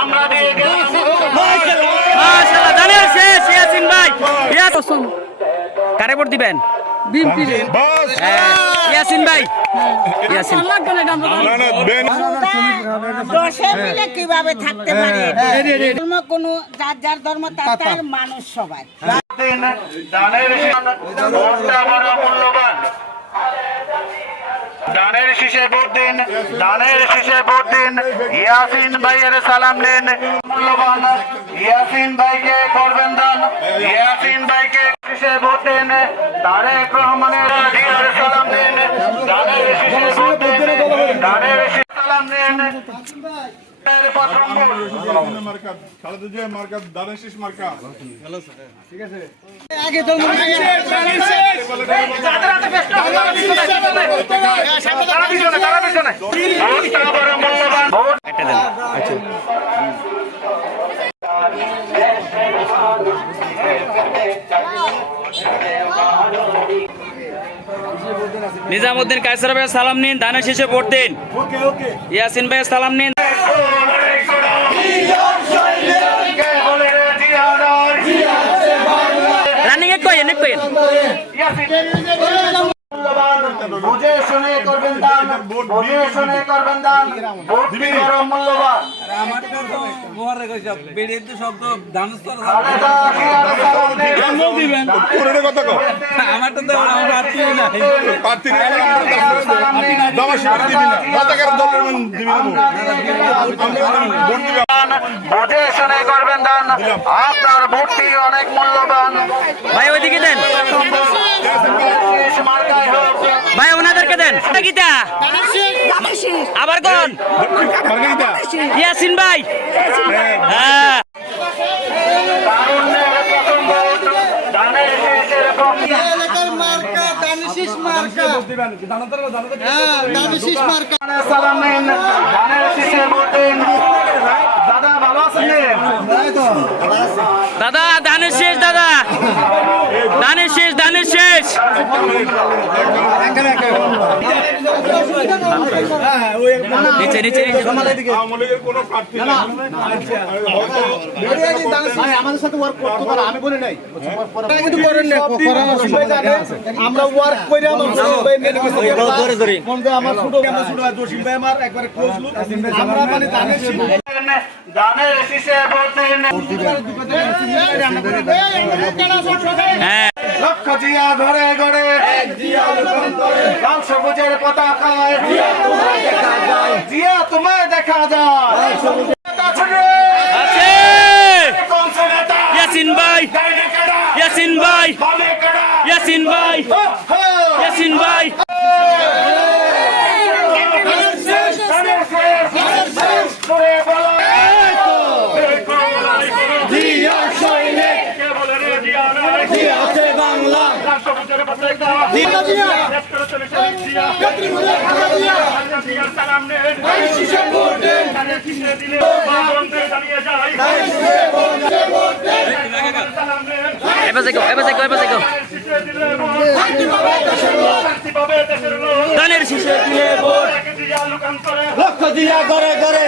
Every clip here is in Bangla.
আমরা দিয়ে গেলাম মাশাআল্লাহ ধানের শেষ ইয়াসিন ভাই কারে ভোট দিবেন বিএনপি রে ইয়াসিন ভাই ইয়াসিন দশে মিলে কিভাবে থাকতে পারে ধর্ম কোনো যার যার ধর্ম তার তার মানুষ সবাই ভোটটা বড় মূল্যবান দানের শীষে ভোট দিন দানের শীষে ভোট দিন ইয়াসিন ভাইয়ের সালাম নিন মূল্যবান ইয়াসিন ভাইকে করবেন দান ইয়াসিন ভাইকে শীষে ভোট দিন তারেক রহমানের সালাম নিন দানের শীষে ভোট দিন দানের শীষে সালাম নিন নিজামউদ্দিন কায়সার ভাইয়ের সালাম নিন ধানের শেষে ভোট দিন ইয়াসিন ভাইয়ের সালাম নিন রানিং এক কয়েন বুঝে শুনে করবেন দান বুঝে শুনে করবেন দান ভোট বড় মূল্যবান বুঝে শুনে করবেন দান আপনার ভোটটি অনেক মূল্যবান ভাই ওইদিকে দেন মার্কায় হোক ভাই ওনাদেরকে দেন গীতা আবার কোন ইয়াসিন ভাই হ্যাঁ সালাম নিন ধানের শীষে ভোট দিন দাদা ভালো আছেন দাদা ধানের শেষ দাদা ধানের শেষ নিচে আমাদের সাথে ওয়ার্ক করতে পারে আমি বলি নাই আমরা ওয়ার্ক করে আমার ছোট জসিম ভাই আমার একবারে ক্লোজ লোক আমরা মানে ধানের শীষে ভোট দিন লক্ষ জিয়া ঘরে ঘরে লাল সবুজের পতাকায় জিয়া তোমায় দেখা যায় আছে ইয়াসিন ভাই ইয়াসিন ভাই ইয়াসিন ভাই ইয়াসিন ভাই ধানের শীষে দিলে ভোট লক্ষ দিয়া ঘরে ঘরে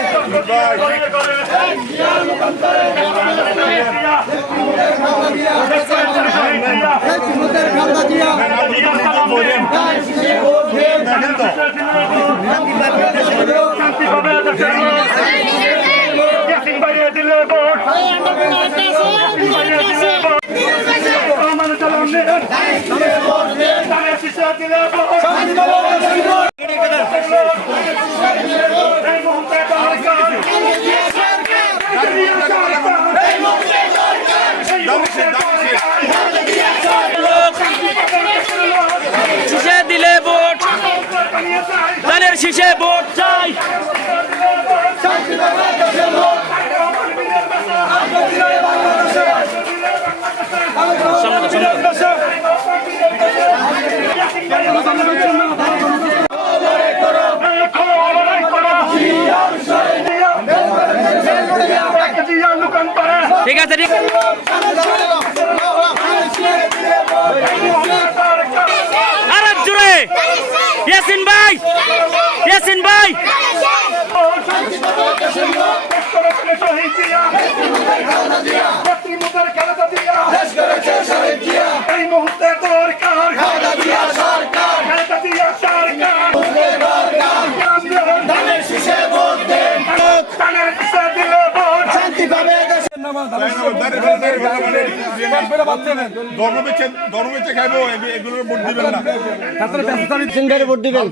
শীষে দিলে ভোট ধানের শীষে ভোট চাই ঠিক আছে ঠিক আরে জুড়ে ইয়াসিন ভাই শহীদ জিয়া নেত্রী মুদের খালেদা জিয়া এই মুহূর্তে দরকার খালেদা জিয়া সরকার ধানের শীষে ভোট দেন ধানের শীষে দিলে ভোট শান্তি পাবে ধর্মবিচ্ছে খাইবো এগুলোর ভোট দিবেন না ভোট দিবেন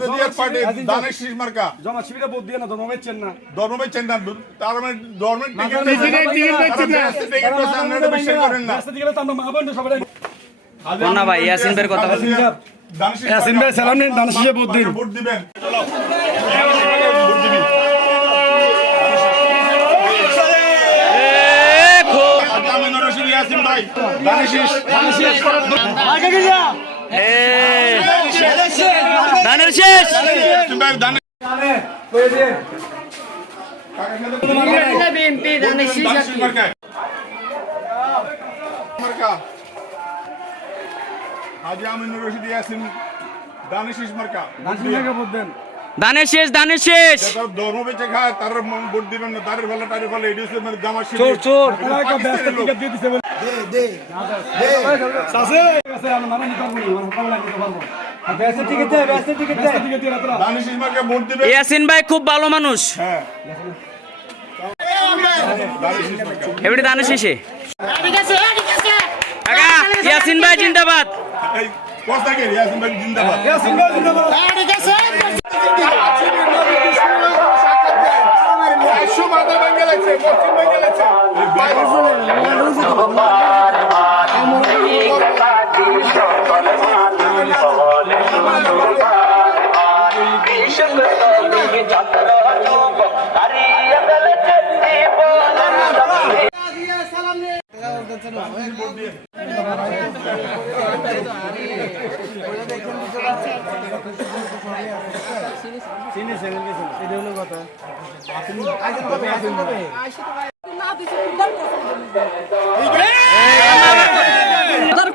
দানের শীষ মার্কা জমা শিবিরে ভোট দিয়ে না ধর্ম বেচছেন না ধর্মবিচ্ছেন না তার মানে ধর্মের টিকিট বিশ্বাস করেন না রাস্তা দিকে তো আমরা মা বোন সবাই না ভাই ইয়াসিন ভাইয়ের কথা বলছি ইয়াসিন ভাই সালাম নিন দানের শীষে ভোট দিন ভোট দিবেন ইয়াসিন ভাই দানের শীষ ধানের শেষ হাজি আমিনুর রশিদ ইয়াসিন দানের শীষ মার্কা ভোট দেন ধানের শেষ ধানের শেষ ধর্ম বেঁচে খায় তার ভোট দিবেন না তারের ফলে এটি হচ্ছে মানে জামা চোর চোর টিকিট দিয়ে দিছে দানের শীষ মার্কা ভোট দিবেন ইয়াসিন ভাই খুব ভালো মানুষ হ্যাঁ এবারে ধানের শেষে কাকা ইয়াসিন ভাই জিন্দাবাদ এই কথা কে ইয়াসিন ভাই জিন্দাবাদ সুমাদা বাঙ্গালাদেশে পশ্চিম বাঙ্গালাদেশে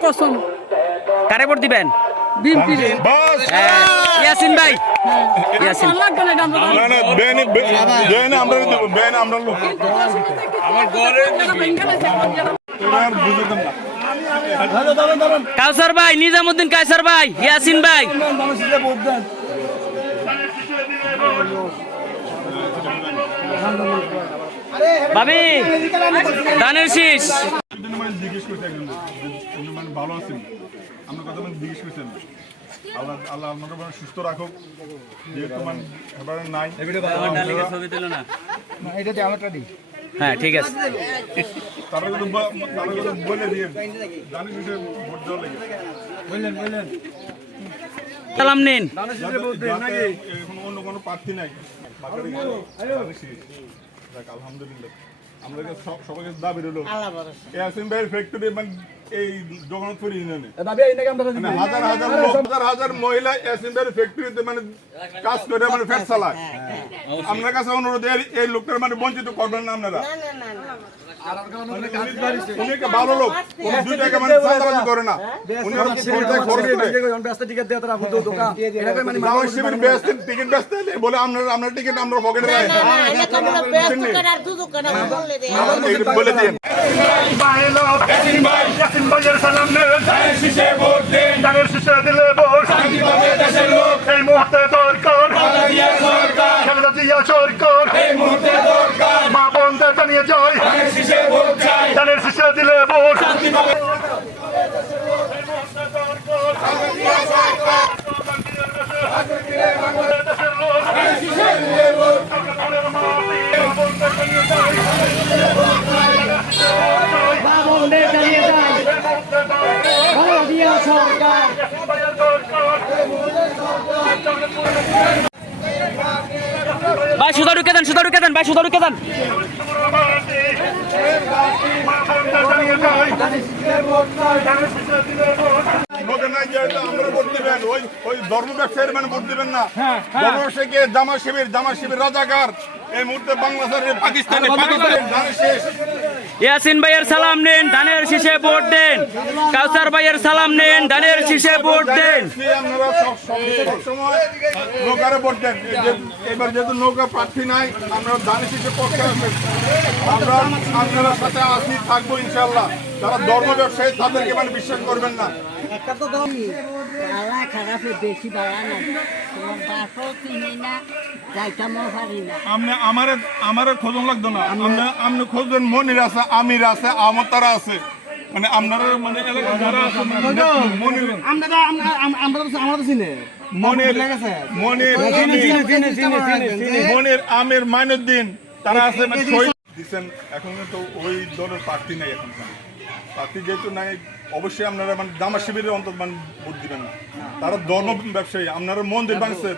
কসম কারে ভোট দিবেন বাস ইয়াসিন ভাই ইয়াসিন না না বেন আমরা দেব বেন আমরা লোক আর বুঝতাম না কাউসার ভাই নিজামুদ্দিন কায়সার ভাই ইয়াসিন ভাই ভাবি ধানের শীষ মানে জিজ্ঞেস করতে একজন মানে ভালো আছেন আমার কথা মানে জিজ্ঞেস করছেন আল্লাহ আল্লাহ আপনাকে মানে সুস্থ রাখুক যেহেতু মানে এবারে নাই ছবি তুলো না এটাতে আমারটা দিই হ্যাঁ ঠিক আছে তারা কিন্তু বলে দিয়ে জানি বিষয়ে ভোট দেওয়া লাগে বললেন সালাম নিন যাতে এখন অন্য কোনো প্রার্থী নাই আলহামদুলিল্লাহ আমরা সবাইকে দাবি রইল ইয়াসিন ভাইয়ের ফ্যাক্টরি মানে এই জগন্নাথপুর ইউনিয়নে মানে হাজার হাজার মহিলা ইয়াসিন ভাইয়ের ফ্যাক্টরিতে মানে কাজ করে মানে ফ্যাট চালায় আপনার কাছে অনুরোধ এই লোকটার মানে বঞ্চিত করবেন না আপনারা উনি একটা ভালো লোক উনি 2 টাকা মানে চাঁদাবাজি করে না উনি টিকিট বেচতে বলে আপনার টিকিট আমরা পকেটে বলে দিন ইয়াসিন ভাইয়ের সালাম নেন ধানের শীষে ভোট দেন ধানের শীষে দিলে ভোট শান্তি পাবে দেশের লোক এই মুহূর্তে দরকার খালেদা জিয়া সরকার এই মুহূর্তে দরকার মা বোনদের জানিয়ে যায় ধানের শীষে ভোট চাই ধানের শীষে দিলে ভোট শান্তি পাবে ভাই সুদা ঢুকে দেন ভাই সুদা ঢুকে দেন আমরা ভোট দিবেন ওই ধর্ম ব্যবসায়ীর মানে ভোট দিবেন না ধর্ম ব্যবসায়ীকে জামা শিবির রাজাকার এই মুহূর্তে বাংলাদেশের পাকিস্তানের ধানের শেষ ইয়াসিন ভাইয়ের সালাম নিন, ধানের শীষে ভোট দেন। কাউসার ভাইয়ের সালাম নিন, ধানের শীষে ভোট দেন। আপনারা সবসময় নৌকারে ভোট দেন। এবার যেহেতু নৌকা প্রার্থী নাই, আমরা ধানের শীষের পক্ষে আছি। আমরা আপনারা সাথে আছি, থাকবো ইনশাল্লাহ। যারা ধর্ম ব্যবসায়ী তাদেরকে মানে বিশ্বাস করবেন না। বালা খারাপে বেশি বালা না, তোমার বাসও চিনি না, যাইতামও পারি না। আমার খোঁজন লাগতো না। আপনি খুঁজবেন, মনির আছে, আমির আছে, আমতারা আছে, মানে আপনারা মানে এলাকা যারা আছে মনির মনির আমির মাইনুদ্দিন তারা আছে মানে দিচ্ছেন। এখন তো ওই দলের প্রার্থী নাই, এখন প্রার্থী যেহেতু নাই অবশ্যই আপনারা মানে জামাত শিবিরের অন্তত মানে ভোট দিবেন না। তারা ধর্ম ব্যবসায়ী, আপনারা মন্দির ভাঙছে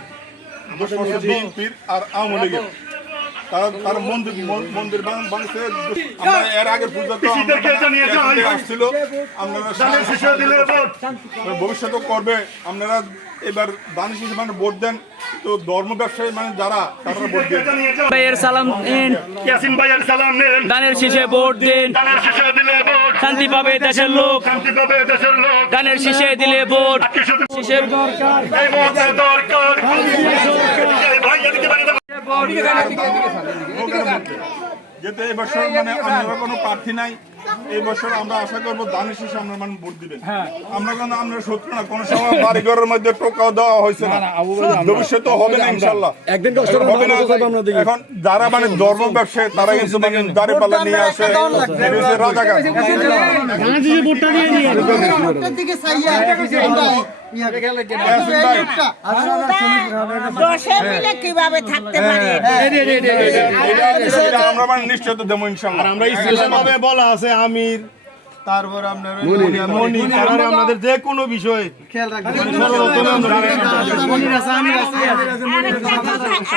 বিএনপির আর আওয়ামী লীগের। তারা মন্দির ভাঙছে। আমরা এর আগে পূজা তো আসছিল, আপনারা ভবিষ্যতে করবে। আপনারা এবার দান হিসেবে মানে ভোট দেন, তো ধর্ম ব্যবসায়ী মানে যারা তারা ভোট দেন। ভাইয়ের সালাম নিন, ইয়াসিন ভাইয়ের সালাম নিন, ধানের শীষে ভোট দিন। ধানের শীষে দিলে ভোট, শান্তি পাবে দেশের লোক, শান্তি পাবে দেশের লোক। ধানের শীষে দিলে ভোট। শীষে এই মুহূর্তে দরকার এই ভাইয়া দিতে পারে না। যেহেতু এই বছর মানে আপনারা কোনো প্রার্থী নাই, এই বছর আমরা আশা করবো দানের শেষে আমরা মানে ভোট দিবেন। আমরা কিন্তু আপনার শত্রু না, কোনো সময় বাড়িঘরের মধ্যে টোকাও দেওয়া হয়েছে না, ভবিষ্যতে হবে না ইনশাল্লাহ। হবে না। এখন যারা মানে ধর্ম ব্যবসায়ী তারা কিন্তু দাঁড়িপাল্লা নিয়ে আসে রাজাকার। দশের মিলে কিভাবে থাকতে পারে? আমরা মানে নিশ্চয় দেবো ইনশাল্লাহ। আমরা ইসলামে বলা আছে আমির, তারপর আপনার মনি, তারপরে আমাদের যে কোনো বিষয় খেয়াল রাখবেন।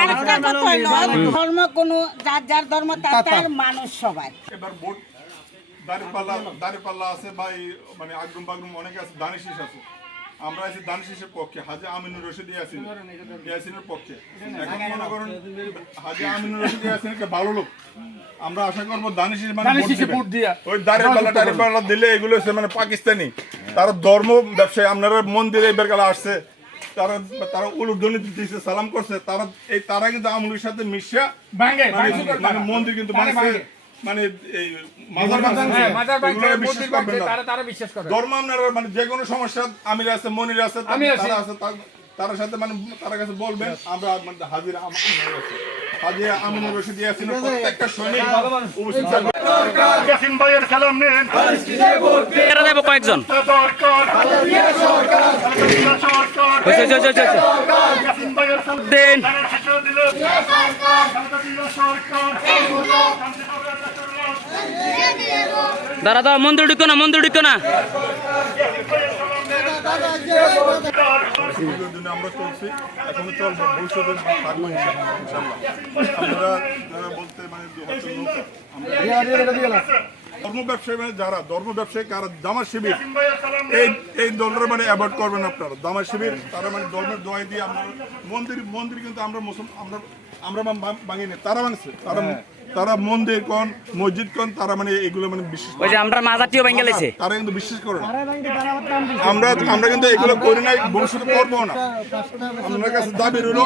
আরেকটা কথা হইলো, ধর্ম কোনো যার যার ধর্ম তার মানুষ সবাই। এবার ভোট দাঁড়িপাল্লা আছে ভাই, মানে আগরুম বাগরুম অনেক আছে, দানিশিস আছে। আমরা আছি দানিশিসের পক্ষে, হাজি আমিনুর রশিদ ইয়াসিনের পক্ষে। এখন মনে করেন হাজি আমিনুর রশিদ ইয়াসিনকে ভালো লোক, আমরা আশা করবো দানিশিস মানে ভোট দিয়া ওই দাঁড়িপাল্লা দিলে এগুলো হচ্ছে মানে পাকিস্তানি, তারা ধর্ম ব্যবসায়ী। আপনারা মন্দিরে এবার গেলা আসছে, তারা উলুধ্বনি দিচ্ছে, সালাম করছে, তারা কিন্তু আমলির সাথে মিশিয়া মানে মন্দির কিন্তু মানে এই ধর্ম আপনারা মানে যে কোনো সমস্যা আমির আছে, মনির আছে, তারা আছে, তার সাথে মানে তার কাছে বলবেন। আমরা হাজির আমিনুর রশিদ ইয়াসিনের প্রত্যেকটা সৈনিক উপস্থিত থাকবে। ইয়াসিন ভাইয়ের সালাম নিন, এরা দেব কয়েকজন। দরকার সরকার ইয়াসিন ভাইয়ের সালাম দিন। ধানের শীষে দিলে সরকার, সরকার শান্তি পাবে দেশের লোক। দাঁড়া মন্দির ঢুকো না, মন্দির ঢুকো না। আমরা চলছি, এখনো চলবো, ভবিষ্যতে থাকবো ইনশাল্লাহ। আপনারা যারা বলতে মানে ধর্ম ব্যবসায়ী মানে যারা ধর্ম ব্যবসায়ী কারা জামাত শিবির, এই দলটা মানে অ্যাভয়েড করবেন আপনারা। জামাত শিবির তারা মানে ধর্মের দোয়াই দিয়ে আপনারা মন্দির কিন্তু আমরা ভাঙিনি, তারা ভাঙছে। তারা মন্দির কোন মসজিদ কোন তারা মানে এগুলো মানে বিশ্বাস করে। আমরা মাজারটিও ভেঙে গেছে, তারা কিন্তু বিশ্বাস করে না। আমরা কিন্তু এগুলো করি নাই, ভবিষ্যতে করবো না। আপনার কাছে দাবি রইল